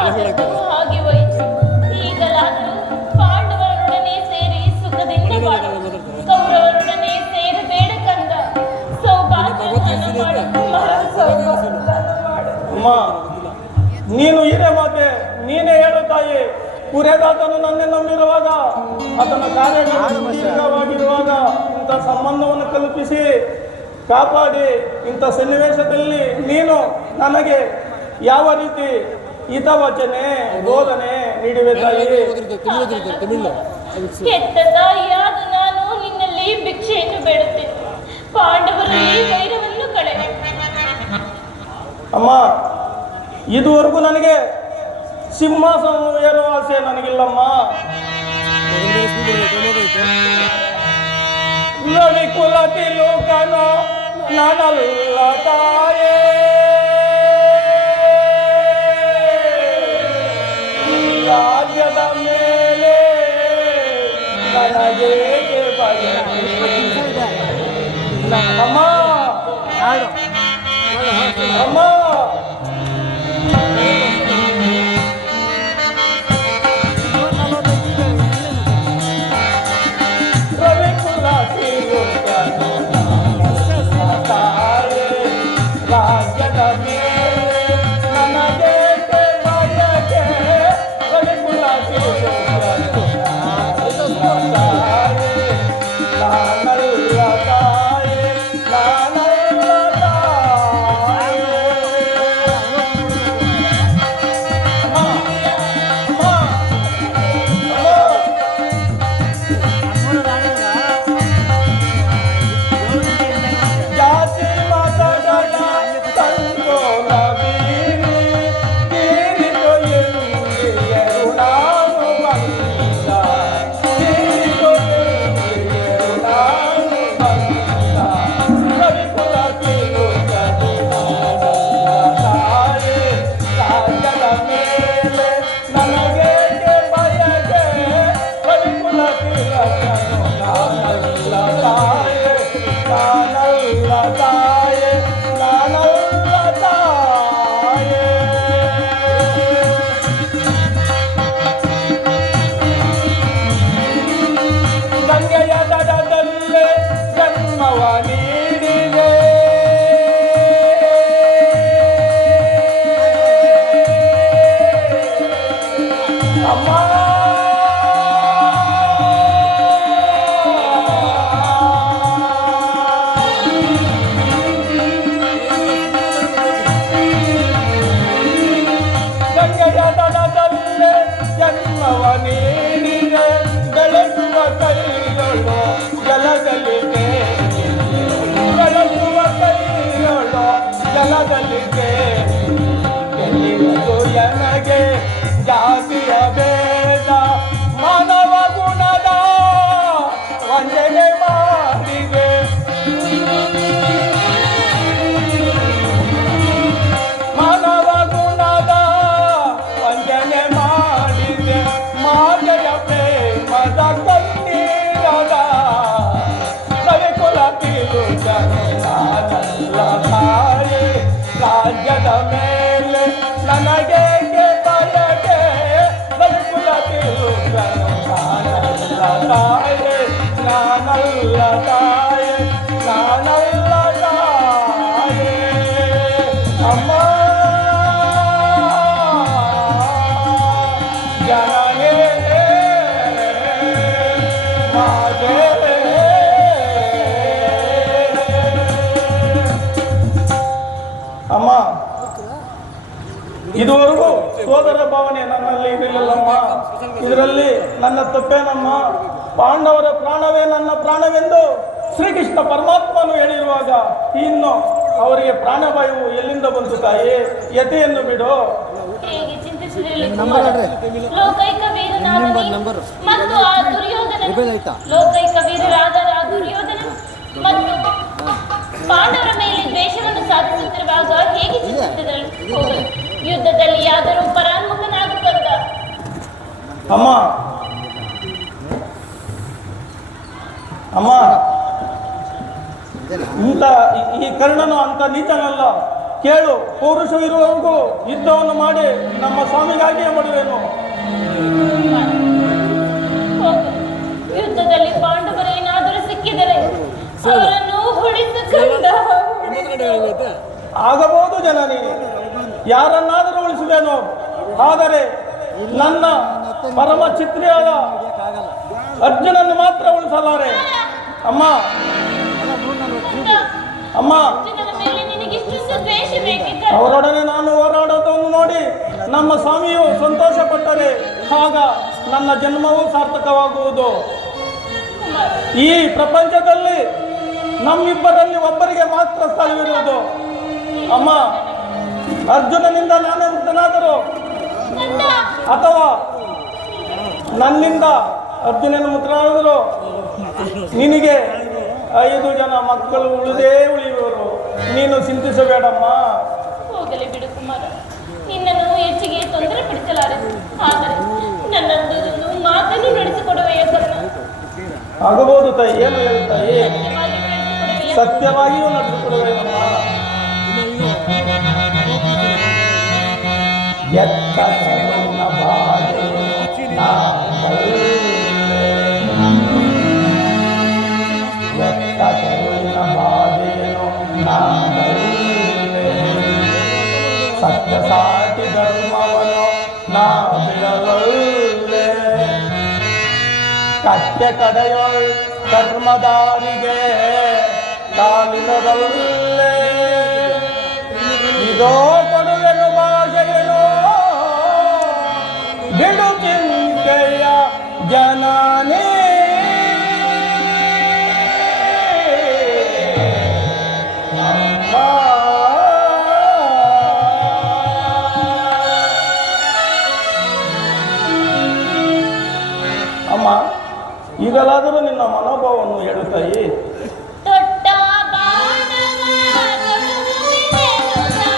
ಹಾಗೆ ಹೋಯಿತು. ಈಗಲಾದರೂ ಪಾಂಡವರೊಡನೆ ಸೇರಿ ಸುಖದಿಂದ ಬಾಳು, ಕೌರವರೊಡನೆ ಸೇರಬೇಡ ಕಂದ. ಅಮ್ಮ, ನೀನು ಹಿರೇ ಮಾತೆ, ನೀನೇ ಹೇಳು ತಾಯಿ. ಕುರೆದಾತನು ನನ್ನೇ ನಂಬಿರುವಾಗ, ಆತನ ಕಾರ್ಯವಾಗಿರುವಾಗ ಇಂಥ ಸಂಬಂಧವನ್ನು ಕಲ್ಪಿಸಿ ಕಾಪಾಡಿ ಇಂಥ ಸನ್ನಿವೇಶದಲ್ಲಿ ನೀನು ನನಗೆ ಯಾವ ರೀತಿ ಹಿತವಚನೆ ಬೋಧನೆ ನೀಡಿವೆ ತಾಯಿ. ಕೆಟ್ಟ ತಾಯಿಯಾದ ನಾನು ನಿನ್ನಲ್ಲಿ ಭಿಕ್ಷೆಯನ್ನು ಬೇಡುತ್ತೇನೆ. ಪಾಂಡವರಲ್ಲಿ ವೈರವನ್ನು ಕಳೆದೆ. ಅಮ್ಮ, ಇದುವರೆಗೂ ನನಗೆ ಸಿಂಹಾಸನ ಏರುವ ಆಸೆ ನನಗಿಲ್ಲಮ್ಮ. ರವಿಕುಲ ತಿಲುಕನು ನಾನಲ್ಲ ತಾಯೇ, ರಾಜ್ಯದ ಮೇಲೆ ನನಗೆ ಭಯ. ಅಮ್ಮ ಅಮ್ಮ, ರವಿಕುಲ ತಿಲುಕನು ತಾಯೇ, ರಾಜ್ಯದ ಮೇಲೆ ನನಗೆ ಭಯಕ್ಕೆ. ರವಿಕುಲ ತಿಲುಕನು ತಾಯೇ, ನಾನಲ್ಲ ತಾಯೇ, ನಾನಲ್ಲ ತಾಯೇ. ಜಾತಿ ಮತಗಳ ಸಂಕೋಲ ಬೀರಿ ತೀರಿತು ಎಲ್ಲಿಯರು ನಾನು ಬಂದ, ತೀರಿತು ಎಲ್ಲಿಯರು ನಾನು ಬಂದ. ರವಿಕುಲ ತಿಲುಕನು ತಾಯೇ, ರಾಜ್ಯದ ಮೇಲೆ ನನಗೆ ಭಯಕ್ಕೆ. ರವಿಕುಲ ತಿಲಕನು ನಾನಲ್ಲ ತಾಯೇ, ನಾನಲ್ಲ ತಾಯೇ, ನಾನಲ್ಲ ತಾಯೇ. ಗಂಗೆಯ ದಡದಲ್ಲೇ ಜನ್ಮವ ನೀಡಿದೆ, ಅಮ್ಮ. ಗಂಗೆಯ ದಡದಲ್ಲೇ ಜನ್ಮವ ನೀಡಿದೆ, ಬೆಳೆಸುವ ಕೈಯೊಳು ಜಲದಲ್ಲಿದೆ, ಬೆಳೆಸುವ ಕೈಯೊಳು ಜಲದಲ್ಲಿದೆ. ಎಲ್ಲಿರುವುದು ನನಗೆ ಜಾತಿಯ ಭೇದ, ಮಾನವ ಗುಣದ ವಂಚನೆ ಮಾಡಿದೆ. ಮಾನವ ಗುಣದ ವಂಚನೆ ಮಾಡಿದೆ, ಮಾತೆಯ ಪ್ರೇಮದ ಕಣ್ಣೀರದ. ರವಿಕುಲ ತಿಲುಕನು ನಾನಲ್ಲ ತಾಯೇ, ರಾಜ್ಯದ ಮೇಲೆ ನನಗೆ ಭಯಕ್ಕೆ. ರವಿಕುಲ ತಿಲುಕನು ನಾನಲ್ಲ ತಾಯೇ, ನಾನಲ್ಲ ತಾಯೇ, ನಾನಲ್ಲ ತಾಯೇ. ಅಮ್ಮ, ಜನನೇ ಮಾತೆ. ಅಮ್ಮ, ಇದುವರೆಗೂ ಸೋದರ ಭಾವನೆ ನನ್ನಲ್ಲಿ ಇರಲಿಲ್ಲಮ್ಮ. ಇದರಲ್ಲಿ ನನ್ನ ತಪ್ಪೇನಮ್ಮ? ಪಾಂಡವರ ಪ್ರಾಣವೇ ನನ್ನ ಪ್ರಾಣವೆಂದು ಶ್ರೀಕೃಷ್ಣ ಪರಮಾತ್ಮನು ಹೇಳಿರುವಾಗ ಇನ್ನು ಅವರಿಗೆ ಪ್ರಾಣವಾಯುವು ಎಲ್ಲಿಂದ ಬಂತು ತಾಯಿ? ಯತಿಯನ್ನು ಬಿಡು. ಹೇಗೆ ಚಿಂತಿಸಿರಲಿ ಕುಮಾರ. ಲೋಕೈಕ ವೀರನಾದ ನೀನು ಮತ್ತು ಆ ದುರ್ಯೋಧನ, ಲೋಕೈಕ ವೀರರಾದ ಆ ದುರ್ಯೋಧನ ಮತ್ತು ಪಾಂಡವರ ಮೇಲೆ ದ್ವೇಷವನ್ನು ಸಾಧಿಸುತ್ತಿರುವಾಗ ಹೇಗೆ ಚಿಂತಿಸಿದರು? ಯುದ್ಧದಲ್ಲಿ ಯಾದರೂ ಪರಾನ್ಮುಖನಾಗುತ್ತಂದ. ಅಮ್ಮ ಅಮ್ಮ, ಇಂಥ ಈ ಕರ್ಣನು ಅಂತ ನೀಚನಲ್ಲ. ಕೇಳು, ಪೌರುಷವಿರುವವರೆಗೂ ಯುದ್ಧವನ್ನು ಮಾಡಿ ನಮ್ಮ ಸ್ವಾಮಿಗಾಗಿಯೇ ಮಾಡುವೆನು. ಹೋಗು. ಯುದ್ಧದಲ್ಲಿ ಪಾಂಡವರು ಏನಾದರೂ ಸಿಕ್ಕಿದರೆ ಅವರನ್ನು ಉಳಿಸಿಕೊಂಡ ಆಗಬಹುದು ಜನನಿ, ಯಾರನ್ನಾದರೂ ಉಳಿಸುವೆನು. ಆದರೆ ನನ್ನ ಪರಮ ಚಿತ್ರಿಯಾದ ಅರ್ಜುನನ್ನು ಮಾತ್ರ ಉಳಿಸಲಾರೆ. ಅಮ್ಮ ಅಮ್ಮ, ಅರ್ಜುನನ ಮೇಲೆ ನಿನಗೆ ಇಷ್ಟೊಂದು ದ್ವೇಷ ಬೇಕಿದ್ದರೆ ಅವರೊಡನೆ ನಾನು ಹೋರಾಡೋದನ್ನು ನೋಡಿ ನಮ್ಮ ಸ್ವಾಮಿಯು ಸಂತೋಷ ಪಟ್ಟರೆ ಆಗ ನನ್ನ ಜನ್ಮವೂ ಸಾರ್ಥಕವಾಗುವುದು. ಈ ಪ್ರಪಂಚದಲ್ಲಿ ನಮ್ಮಿಬ್ಬರಲ್ಲಿ ಒಬ್ಬರಿಗೆ ಮಾತ್ರ ಸ್ಥಳವಿರುವುದು. ಅಮ್ಮ, ಅರ್ಜುನನಿಂದ ನಾನೇ ವೃದ್ಧನಾದರೂ ಅಥವಾ ನನ್ನಿಂದ ಅರ್ಜುನನ ಮುದ್ರಾದರೂ ನಿನಗೆ 5 ಜನ ಮಕ್ಕಳು ಉಳಿಯುವರು. ನೀನು ಚಿಂತಿಸಬೇಡಮ್ಮ. ಹೋಗಲಿ ಬಿಡು ಕುಮಾರ, ನಿನ್ನನ್ನು ಹೆಚ್ಚಿಗೆ ತೊಂದರೆ ಪಡಿಸಲಾರೆ. ಆದರೆ ನನ್ನೊಂದು ಮಾತನ್ನು ನಡೆಸಿಕೊಡುವೆಯ ಕರ್ಣ? ಆಗಬಹುದು ತಾಯಿ, ಏನು ಹೇಳ್ತಾಯಿ? ಸತ್ಯವಾಗಿ ನಡೆಸಿಕೊಡುವೆಯ? ಸತ್ಯವಾಗಿಯೂ ನಡೆಸಿಕೊಡುವೇನಮ್ಮ. ಎತ್ತ ಕರುಣ ಬಾಳೆಯೋ ನಾ ಬಲ್ಲೆ. ಎತ್ತ ಕರುಣ ಬಾಳೆಯೋ ನಾ ಬಲ್ಲೆ. ಸತ್ಯ ಸಾಟಿ ಧರ್ಮವನು ನಾ ಬಿಡಲೊಲ್ಲೆ. ಕಟ್ಟೆ ಕಡೆಯೊಳ್ ಕರ್ಮದಾರಿಗೆ ಕಾಲಿನರೊಲ್ಲೆ. ಇದೋ ಕೊಡುವೆನು ಭಾಷೆಯೇನೋ ಬಿಡು ಚಿಂತೆಯ ಜನನೇ. ಅಮ್ಮ, ಈಗಲಾದರೂ ನಿನ್ನ ಮನೋಭಾವವನ್ನು ಹೇಳುತ್ತಾಯಿ. ದೊಡ್ಡ ಬಾಣವ ತೊಡುವುದೇನು ತಾ?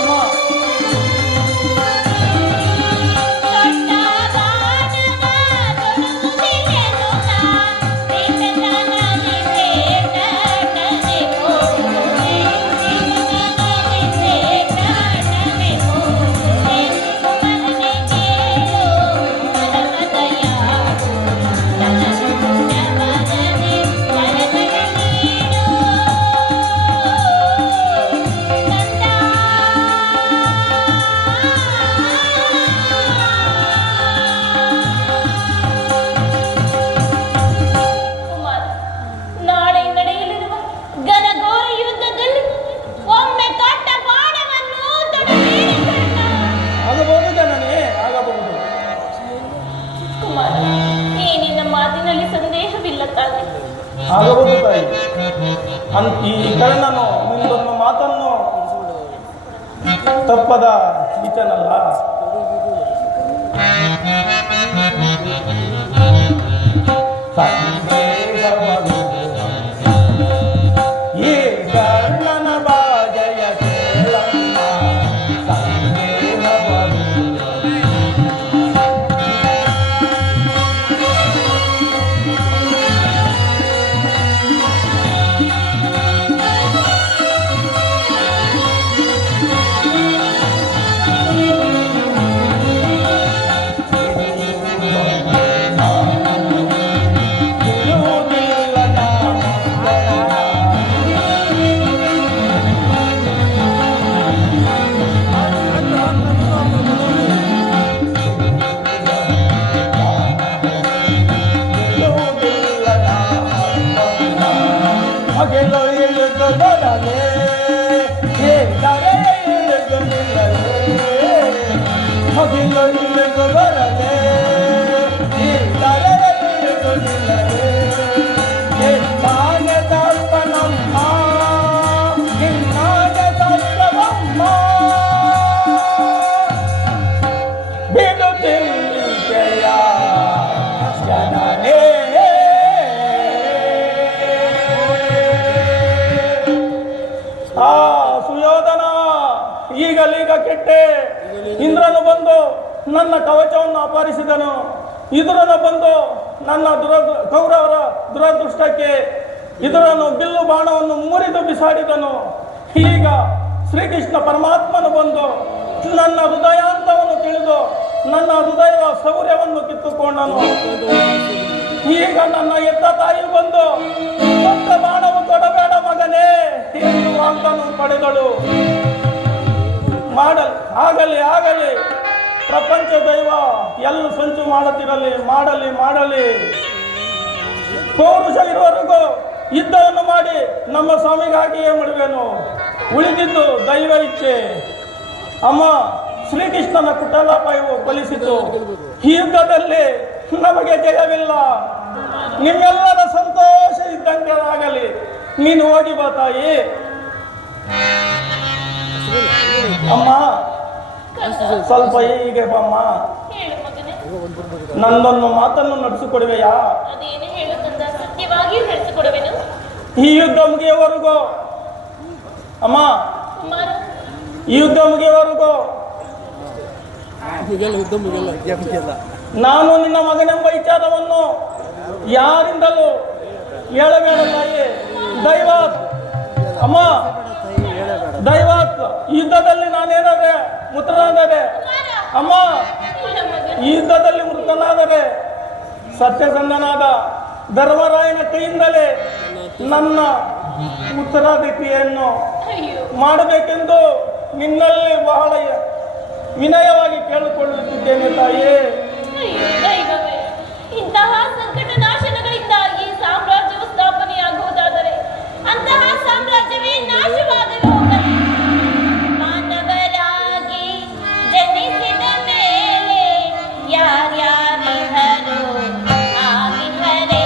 ಅಮ್ಮ, ದೊಡ್ಡ ಬಾಣವ ತೊಡುವುದೇನು ತಾ? ಪ್ರೇಮತನದಿ ಪ್ರೇರಣನೆ ಕೊಡುವೆ. ಪ್ರೇಮತನದಿ ಪ್ರೇರಣನೆ ಕೊಡುವೆ. ಕುಮಾರನೇ ಕೇಳು ಮನಮದಯಾಗು. ಕುಮಾರ, ನಾಳೆ ನಡೆಯಲಿರುವ ಘನಘೋರ ಯುದ್ಧದಲ್ಲಿ ಒಮ್ಮೆ ದೊಡ್ಡ ಬಾಣವನ್ನು ತೊಡಬೇಡಿ ಕರ್ಣ. ಆಗಬಹುದು ಜನನೇ, ಆಗಬಹುದು. ಕುಮಾರ, ಈ ನಿನ್ನ ಮಾತಿನಲ್ಲಿ ಸಂದೇಹವಿಲ್ಲ ತಾನೆ? ಆಗಬಹುದು ತಾಯಿ. ಈ ಕರ್ಣನು ನಿಂದೊಂದು ಮಾತನ್ನು ತಪ್ಪದ ಈಚನಲ್ಲ. ಈ ಕರ್ಣನ ಬಾಜಯ ಕೇಳಮ್ಮ ಸಂದೇಹವನ್ನು. ಈಗಲೀಗ ಕೆಟ್ಟೆ. ಇಂದ್ರನು ಬಂದು ನನ್ನ ಕವಚವನ್ನು ಅಪಹರಿಸಿದನು. ಇಂದ್ರನು ಬಂದು ನನ್ನ ಕೌರವರ ದುರದೃಷ್ಟಕ್ಕೆ ಇದರನ್ನು ಬಿಲ್ಲು ಬಾಣವನ್ನು ಮುರಿದು ಬಿಸಾಡಿದನು. ಈಗ ಶ್ರೀಕೃಷ್ಣ ಪರಮಾತ್ಮನು ಬಂದು ನನ್ನ ಹೃದಯಾಂತವನ್ನು ತಿಳಿದು ನನ್ನ ಹೃದಯದ ಶೌರ್ಯವನ್ನು ಕಿತ್ತುಕೊಂಡನು. ಈಗ ನನ್ನ ಎತ್ತ ತಾಯಿ ಬಂದು ದೊಡ್ಡ ಬಾಣವು ಕೊಡಬೇಡ ಮಗನೇ ಎಂದು ವಾಗ್ದಾನ ಪಡೆದಳು. ಆಗಲಿ ಆಗಲಿ, ಪ್ರಪಂಚ ದೈವ ಎಲ್ಲ ಸಂಚು ಮಾಡುತ್ತಿರಲಿ, ಮಾಡಲಿ. ಪೌರುಷವಿರುವವರೆಗೂ ಯುದ್ಧವನ್ನು ಮಾಡಿ ನಮ್ಮ ಸ್ವಾಮಿಗಾಗಿಯೇ ಮಾಡುವೆನು, ಉಳಿದಿದ್ದು ದೈವ ಇಚ್ಛೆ. ಅಮ್ಮ, ಶ್ರೀಕೃಷ್ಣನ ಕುಟಲಾಪಾಯವು ಫಲಿಸಿತು. ಈ ಯುದ್ಧದಲ್ಲಿ ನಮಗೆ ಜಯವಿಲ್ಲ. ನಿಮ್ಮೆಲ್ಲರ ಸಂತೋಷ ಇದ್ದಂತೆ ಆಗಲಿ. ನೀನು ಹೋಗಿ ಬಾ ತಾಯಿ. ಅಮ್ಮ, ಸ್ವಲ್ಪ ಹೀಗೆ ಬಮ್ಮ. ಹೇಳು ಮಗನೇ. ನನ್ನೊಂದು ಮಾತನ್ನು ನಡೆಸಿಕೊಡುವೆಯಾ? ಅದೇನು ಹೇಳು ತಂದ, ಸತ್ಯವಾಗಿಯೂ ನಡೆಸಿಕೊಡುವೆನು. ಈ ಯುದ್ಧ ಮುಗಿಯುವವರೆಗೂ ಅಮ್ಮ, ಕುಮಾರ, ಈ ಯುದ್ಧ ಮುಗಿಯುವವರೆಗೂ ನಾನು ನಿನ್ನ ಮಗನೆಂಬ ವಿಚಾರವನ್ನು ಯಾರಿಂದಲೂ ಹೇಳಬೇಡ ತಾಯಿ. ದೈವಾತ್ ಅಮ್ಮ, ದೈವಾತ್ ಯುದ್ಧದಲ್ಲಿ ನಾನೇನಾದ್ರೆ ಮೃತನಾದರೆ, ಅಮ್ಮ ಈ ಯುದ್ಧದಲ್ಲಿ ಮೃತನಾದರೆ ಸತ್ಯಸಂಧನಾದ ಧರ್ಮರಾಯನ ಕೈಯಿಂದಲೇ ನನ್ನ ಉತ್ತರಾಧಿಕಾರಿಯನ್ನು ಮಾಡಬೇಕೆಂದು ನಿನ್ನಲ್ಲಿ ಬಹಳ ವಿನಯವಾಗಿ ಕೇಳಿಕೊಳ್ಳುತ್ತಿದ್ದೇನೆ ತಾಯಿ. ದೈವವೇ, ಇಂತಹ ಸಂಕಟ ನಾಶನಗಳಿಂದ ಈ ಸಾಮ್ರಾಜ್ಯವು ಸ್ಥಾಪನೆಯಾಗುವುದಾದರೆ ಅಂತಹ ಸಾಮ್ರಾಜ್ಯವೇ ನಾಶವಾಗಲು ಹೋಗಲಿ. ಮಾನವರಾಗಿ ಜನಿಸಿದ ಮೇಲೆ ಯಾರ್ಯಾರಿಹರು ಆಗಿಹರೇ.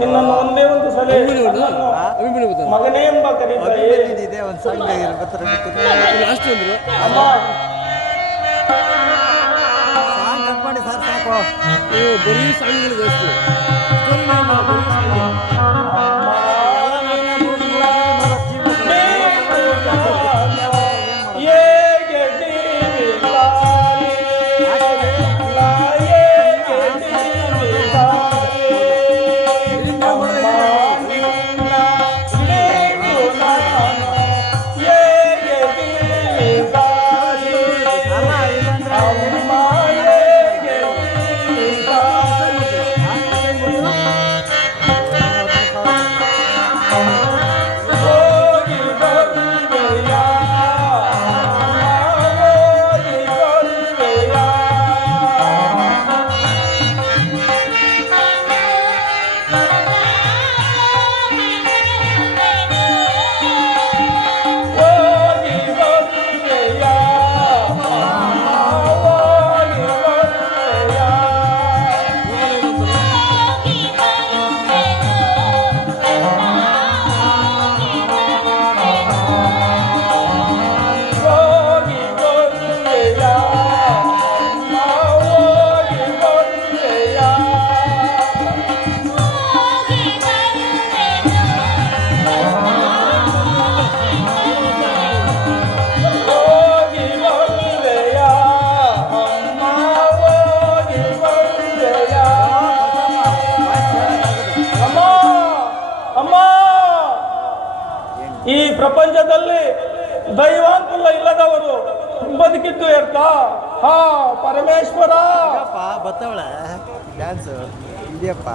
ನಿನ್ನನ್ನು ಒಂದೇ ಒಂದು ಸಲ ಮಗನೇ ಎಂಬ ಕರೀತಾರೆ. ಅಮ್ಮ, ಬರೀ ಸಾಂಗ್ಗಳು ಪ್ರಪಂಚದಲ್ಲಿ ದೈವಾನುಕೂಲ ಇಲ್ಲದವರು ಬದುಕಿದ್ದು ಎರ್ತ ಹಾ ಪರಮೇಶ್ವರ ಬತ್ತವಳ ಡ್ಯಾನ್ಸ್ ಇದೆಯಪ್ಪ